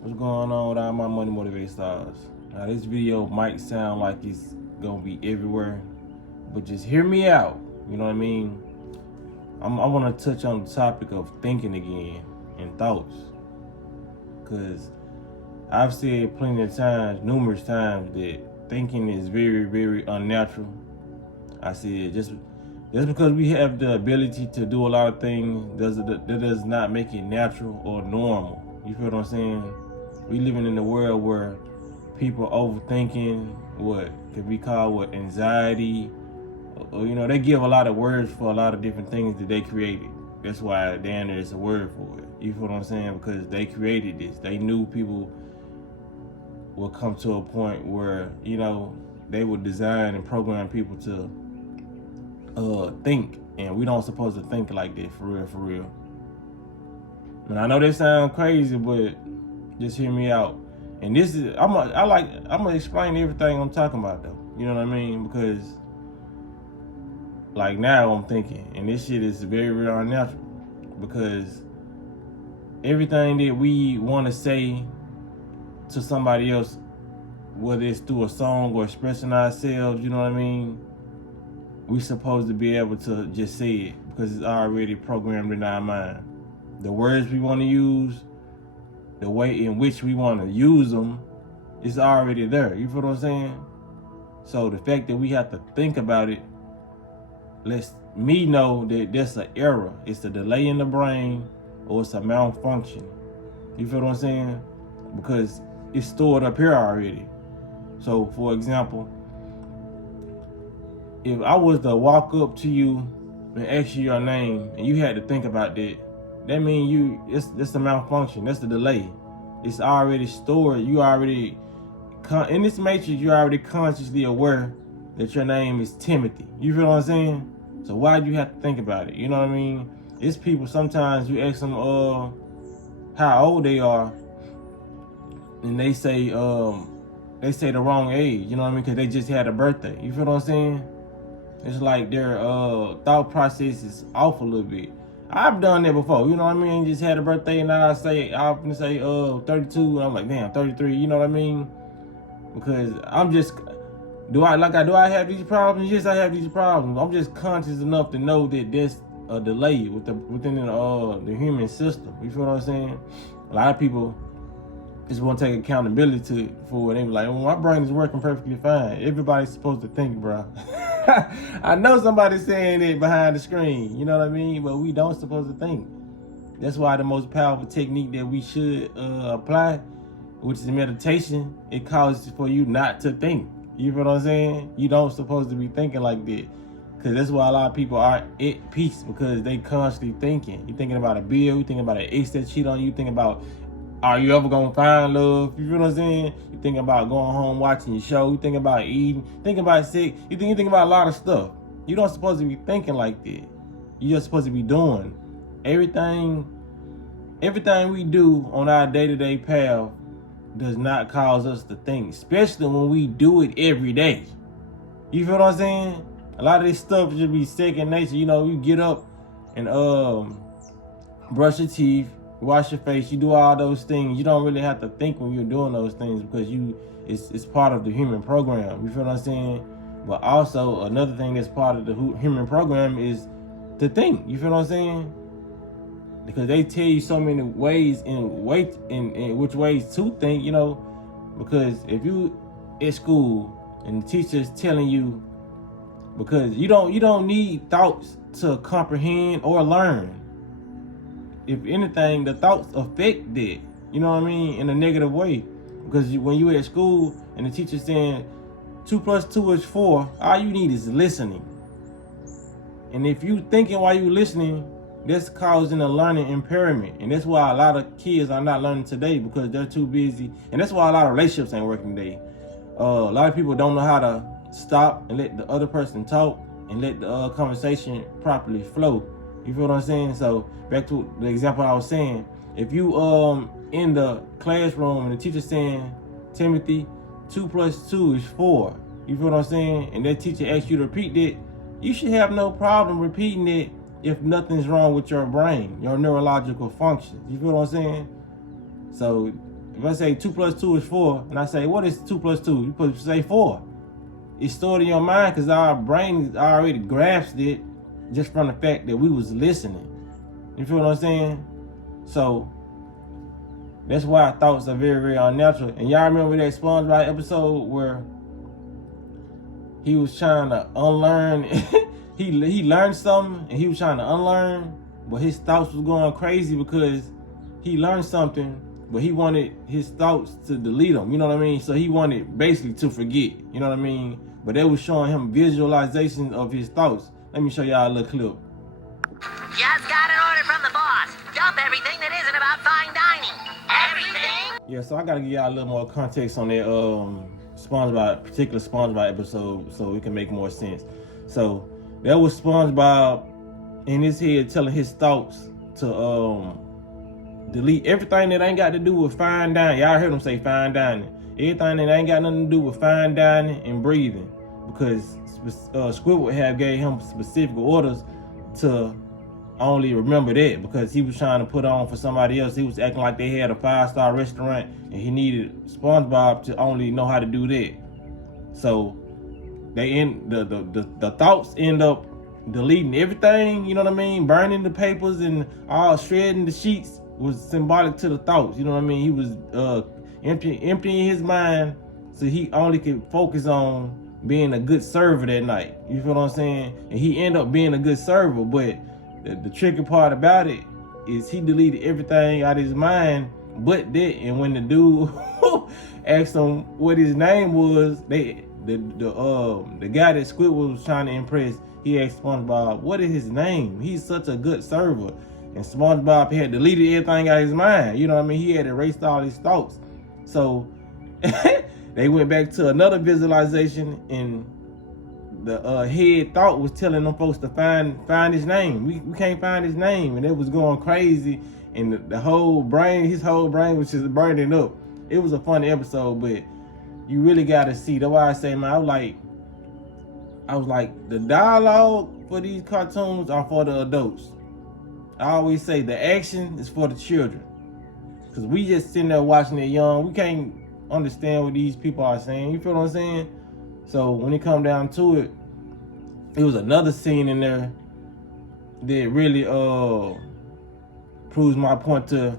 What's going on with all my money motivated stars? Now this video might sound like it's gonna be everywhere, but just hear me out. You know what I mean? I want to touch on the topic of thinking again and thoughts, because I've said plenty of times, numerous times, that thinking is very, very unnatural. I said just because we have the ability to do a lot of things, that does not make it natural or normal. You feel what I'm saying? We living in a world where people overthinking, what could be called anxiety, or they give a lot of words for a lot of different things that they created. That's why there's a word for it. You feel what I'm saying? Because they created this. They knew people will come to a point where they would design and program people to think, and we don't supposed to think like that, for real. And I know that sounds crazy, but just hear me out. And this is I'm gonna explain everything I'm talking about, though. You know what I mean? Because like now I'm thinking, and this shit is very, very unnatural, because everything that we want to say to somebody else, whether it's through a song or expressing ourselves, you know what I mean, we supposed to be able to just say it because it's already programmed in our mind. The words we want to use, the way in which we want to use them, it's already there. You feel what I'm saying? So the fact that we have to think about it lets me know that that's an error. It's a delay in the brain, or it's a malfunction. You feel what I'm saying? Because it's stored up here already. So for example, if I was to walk up to you and ask you your name and you had to think about that means it's a malfunction. That's the delay. It's already stored. You already, in this matrix, you're already consciously aware that your name is Timothy. You feel what I'm saying? So why do you have to think about it? You know what I mean? It's people, sometimes you ask them how old they are, and they say the wrong age. You know what I mean? Because they just had a birthday. You feel what I'm saying? It's like their thought process is off a little bit. I've done that before, you know what I mean? Just had a birthday, and I often say 32, and I'm like, damn, 33, you know what I mean? Because I'm just, do I have these problems? Yes, I have these problems. I'm just conscious enough to know that there's a delay within the human system. You feel what I'm saying? A lot of people just want to take accountability for it. They be like, well, my brain is working perfectly fine. Everybody's supposed to think, bro. I know somebody's saying it behind the screen, you know what I mean? But we don't supposed to think. That's why the most powerful technique that we should apply, which is meditation, it causes for you not to think. You feel what I'm saying? You don't supposed to be thinking like that. Because that's why a lot of people are at peace, because they constantly thinking. You're thinking about a bill, you're thinking about an ex that cheat on you, thinking about, are you ever gonna find love? You feel what I'm saying? You think about going home, watching your show. You think about eating. Thinking about sick. You think about a lot of stuff. You don't supposed to be thinking like that. You're just supposed to be doing everything. Everything we do on our day-to-day path does not cause us to think, especially when we do it every day. You feel what I'm saying? A lot of this stuff just be second nature. You get up and brush your teeth, wash your face, you do all those things. You don't really have to think when you're doing those things, because it's part of the human program. You feel what I'm saying? But also another thing that's part of the human program is to think. You feel what I'm saying? Because they tell you so many ways in which ways to think. Because if you at school and the teacher's telling you, because you don't need thoughts to comprehend or learn. If anything, the thoughts affect that, you know what I mean, in a negative way. Because when you're at school and the teacher's saying 2 + 2 is 4, all you need is listening. And if you thinking while you listening, that's causing a learning impairment. And that's why a lot of kids are not learning today, because they're too busy. And that's why a lot of relationships ain't working today. A lot of people don't know how to stop and let the other person talk and let the conversation properly flow. You feel what I'm saying? So back to the example I was saying, if you in the classroom and the teacher saying, Timothy, 2 + 2 is 4. You feel what I'm saying? And that teacher asks you to repeat that, you should have no problem repeating it if nothing's wrong with your brain, your neurological functions. You feel what I'm saying? So If I say 2 plus 2 is 4, and I say, what is 2 plus 2? You supposed to say 4. It's stored in your mind because our brain already grasped it just from the fact that we was listening. You feel what I'm saying? So that's why thoughts are very, very unnatural. And y'all remember that SpongeBob episode where he was trying to unlearn, he learned something and he was trying to unlearn, but his thoughts was going crazy because he learned something, but he wanted his thoughts to delete them, you know what I mean? So he wanted basically to forget, you know what I mean? But they was showing him visualizations of his thoughts. Let me show y'all a little clip. Just got an order from the boss. Dump everything that isn't about fine dining. Everything? Yeah, so I gotta give y'all a little more context on that particular SpongeBob episode so it can make more sense. So that was SpongeBob in his head telling his thoughts to delete everything that ain't got to do with fine dining. Y'all heard him say fine dining. Everything that ain't got nothing to do with fine dining and breathing, because Squidward had gave him specific orders to only remember that, because he was trying to put on for somebody else. He was acting like they had a 5-star restaurant and he needed SpongeBob to only know how to do that. So the thoughts end up deleting everything, you know what I mean? Burning the papers and all shredding the sheets was symbolic to the thoughts, you know what I mean? He was emptying his mind so he only could focus on being a good server that night. You feel what I'm saying? And he ended up being a good server, but the tricky part about it is he deleted everything out of his mind but that. And when the dude asked him what his name was, the guy that Squidward was trying to impress, he asked SpongeBob, what is his name? He's such a good server. And SpongeBob had deleted everything out of his mind. You know what I mean? He had erased all his thoughts. So they went back to another visualization, and the head thought was telling them folks to find his name. We can't find his name, and it was going crazy. And his whole brain was just burning up. It was a funny episode, but you really got to see. That's why I say, man, I was like, the dialogue for these cartoons are for the adults. I always say the action is for the children, because we just sitting there watching it young. We can't understand what these people are saying. You feel what I'm saying? So when it come down to it, it was another scene in there that really proves my point to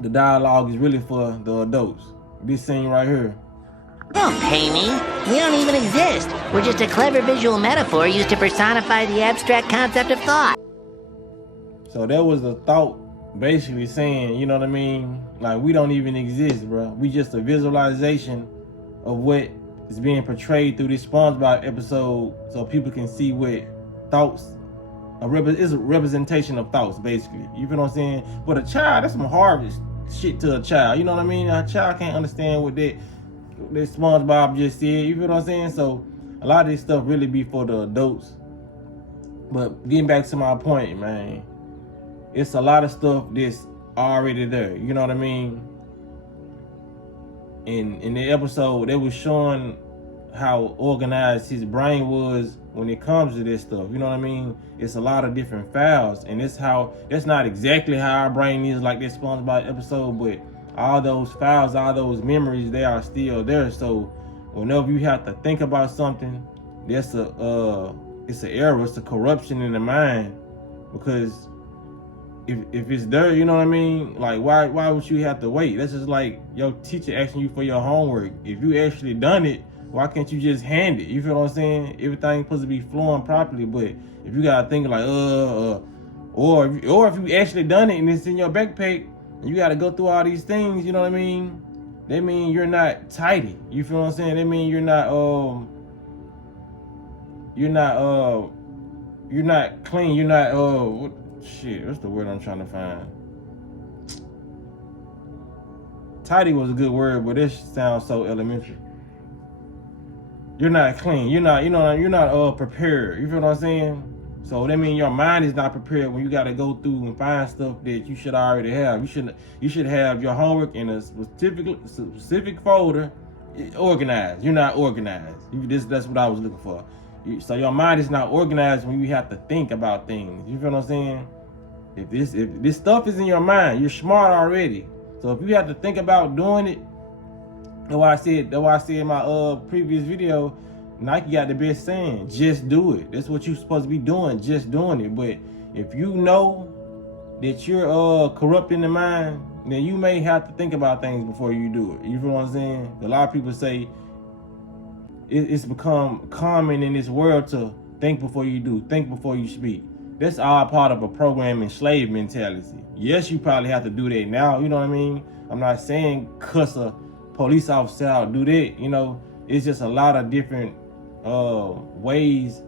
the dialogue is really for the adults. This scene right here. Don't pay me. We don't even exist. We're just a clever visual metaphor used to personify the abstract concept of thought. So that was the thought basically saying, you know what I mean? Like, we don't even exist, bro. We just a visualization of what is being portrayed through this SpongeBob episode, so people can see what thoughts is a representation of thoughts, basically. You feel what I'm saying? But a child, that's some hard shit to a child. You know what I mean? A child can't understand what that SpongeBob just said. You feel what I'm saying? So a lot of this stuff really be for the adults. But getting back to my point, man, it's a lot of stuff that's already there. You know what I mean? In the episode, they was showing how organized his brain was when it comes to this stuff. You know what I mean? It's a lot of different files, and that's not exactly how our brain is like this SpongeBob episode, but all those files, all those memories, they are still there. So whenever you have to think about something, it's an error, it's a corruption in the mind, because if it's there, you know what I mean? Like, why would you have to wait? That's just like your teacher asking you for your homework. If you actually done it, why can't you just hand it? You feel what I'm saying? Everything's supposed to be flowing properly, but if you gotta think like, or if you actually done it and it's in your backpack, and you gotta go through all these things, you know what I mean? That mean you're not tidy. You feel what I'm saying? That mean you're not clean. You're not what's the word I'm trying to find? Tidy was a good word, but this sounds so elementary. You're not clean. You're not prepared. You feel what I'm saying? So that means your mind is not prepared when you got to go through and find stuff that you should already have. You should have your homework in a specific folder, organized. You're not organized. That's what I was looking for. So your mind is not organized when you have to think about things. You feel what I'm saying? If this stuff is in your mind, you're smart already. So if you have to think about doing it, that's why I said in my previous video, Nike got the best saying, just do it. That's what you're supposed to be doing, just doing it. But if you know that you're corrupting the mind, then you may have to think about things before you do it. You feel what I'm saying? A lot of people say it's become common in this world to think before you do, think before you speak. That's all part of a programming slave mentality. Yes, you probably have to do that now, you know what I mean? I'm not saying cuss a police officer out, do that, you know. It's just a lot of different ways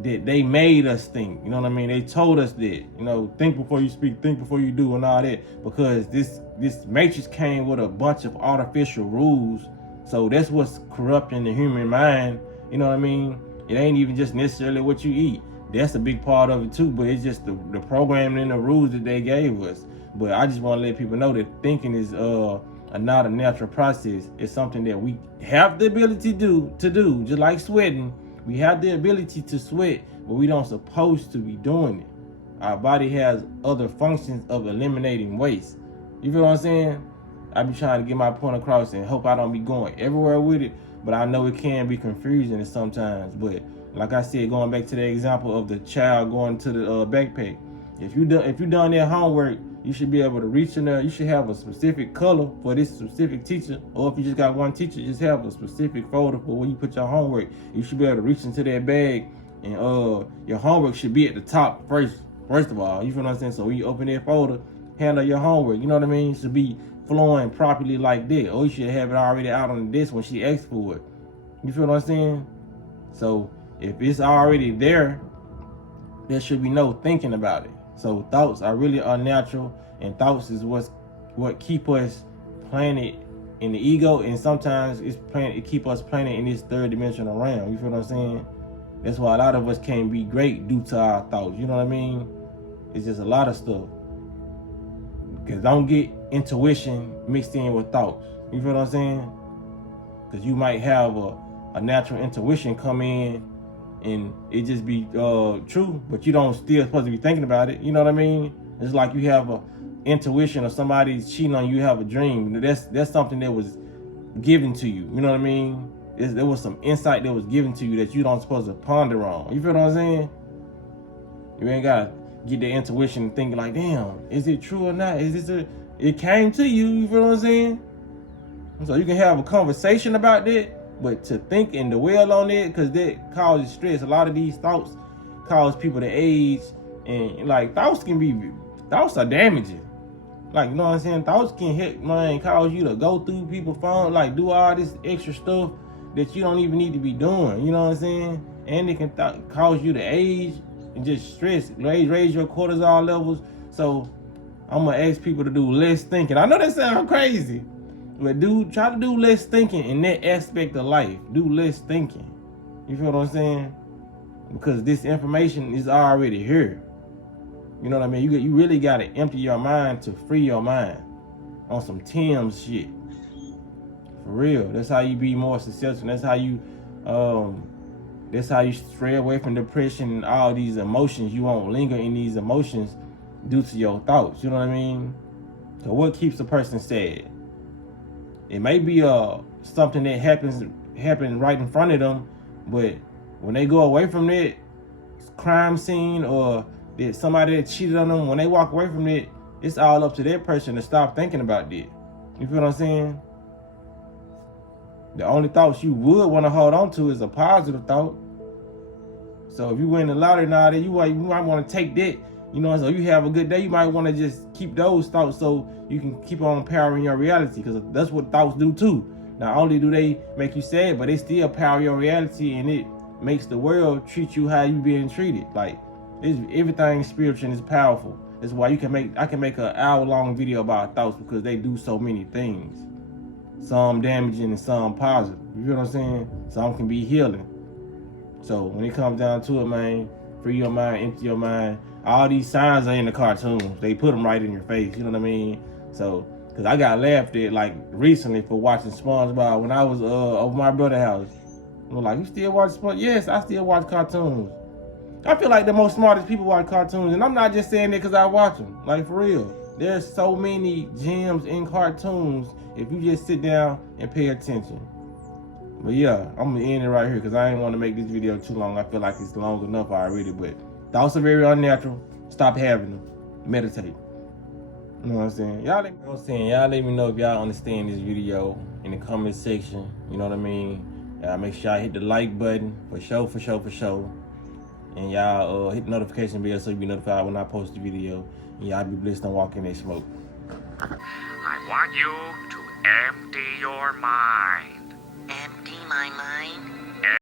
that they made us think, you know what I mean? They told us that, you know, think before you speak, think before you do, and all that, because this matrix came with a bunch of artificial rules. So that's what's corrupting the human mind, you know what I mean? It ain't even just necessarily what you eat. That's a big part of it too, but it's just the programming and the rules that they gave us. But I just want to let people know that thinking is not a natural process. It's something that we have the ability to do, just like sweating. We have the ability to sweat, but we don't supposed to be doing it. Our body has other functions of eliminating waste. You feel what I'm saying? I be trying to get my point across and hope I don't be going everywhere with it, but I know it can be confusing sometimes. But like I said, going back to the example of the child going to the backpack, if you done their homework, you should be able to reach in there. You should have a specific color for this specific teacher, or if you just got one teacher, just have a specific folder for where you put your homework. You should be able to reach into that bag, and your homework should be at the top first of all. You feel what I'm saying? So when you open that folder, handle your homework. You know what I mean? It should be flowing properly like that, or you should have it already out on the desk when she asks for it. You feel what I'm saying? So if it's already there, there should be no thinking about it. So thoughts are really unnatural, and thoughts is what keep us planted in the ego, and sometimes it keep us planted in this third dimensional realm. You feel what I'm saying? That's why a lot of us can't be great due to our thoughts. You know what I mean? It's just a lot of stuff. Because don't get intuition mixed in with thoughts. You feel what I'm saying? Because you might have a natural intuition come in and it just be true, but you don't still supposed to be thinking about it. You know what I mean? It's like you have a intuition of somebody's cheating on you, you have a dream. That's something that was given to you. You know what I mean? There was some insight that was given to you that you don't supposed to ponder on. You feel what I'm saying? You ain't gotta get the intuition and thinking like, damn, is it true or not? It came to you, you feel what I'm saying? So you can have a conversation about that, but to think and dwell on it, because that causes stress. A lot of these thoughts cause people to age, and like thoughts are damaging. Like, you know what I'm saying? Thoughts can cause you to go through people's phone, like do all this extra stuff that you don't even need to be doing. You know what I'm saying? And it can cause you to age and just stress, raise your cortisol levels. So I'm gonna ask people to do less thinking. I know that sounds crazy, but try to do less thinking in that aspect of life. Do less thinking. You feel what I'm saying? Because this information is already here. You know what I mean? You really gotta empty your mind to free your mind on some Tim's shit. For real. That's how you be more successful. That's how you stray away from depression and all these emotions. You won't linger in these emotions due to your thoughts. You know what I mean? So what keeps a person sad? It may be something that happened right in front of them, but when they go away from that crime scene, or that somebody that cheated on them, when they walk away from it, it's all up to that person to stop thinking about that. You feel what I'm saying? The only thoughts you would want to hold on to is a positive thought. So if you win the lottery now, you might want to take that. You know, so you have a good day, you might want to just keep those thoughts so you can keep on powering your reality, because that's what thoughts do too. Not only do they make you sad, but they still power your reality, and it makes the world treat you how you being treated. Like, everything spiritual is powerful. That's why I can make an hour-long video about thoughts, because they do so many things. Some damaging and some positive. You feel what I'm saying? Some can be healing. So when it comes down to it, man, free your mind, empty your mind. All these signs are in the cartoons. They put them right in your face. You know what I mean? So, because I got laughed at like recently for watching Spongebob when I was over my brother's house. I'm like, you still watch Spongebob? Yes, I still watch cartoons. I feel like the most smartest people watch cartoons, and I'm not just saying that because I watch them. Like, for real. there's so many gems in cartoons if you just sit down and pay attention. But yeah, I'm gonna end it right here because I ain't want to make this video too long. I feel like it's long enough already. But thoughts are very unnatural. Stop having them. Meditate. You know what I'm saying? Y'all let me know if y'all understand this video in the comment section. You know what I mean? Make sure y'all hit the like button for sure. And y'all hit the notification bell so you be notified when I post the video. And y'all be blessed and walk in that smoke. I want you to empty your mind. Empty my mind?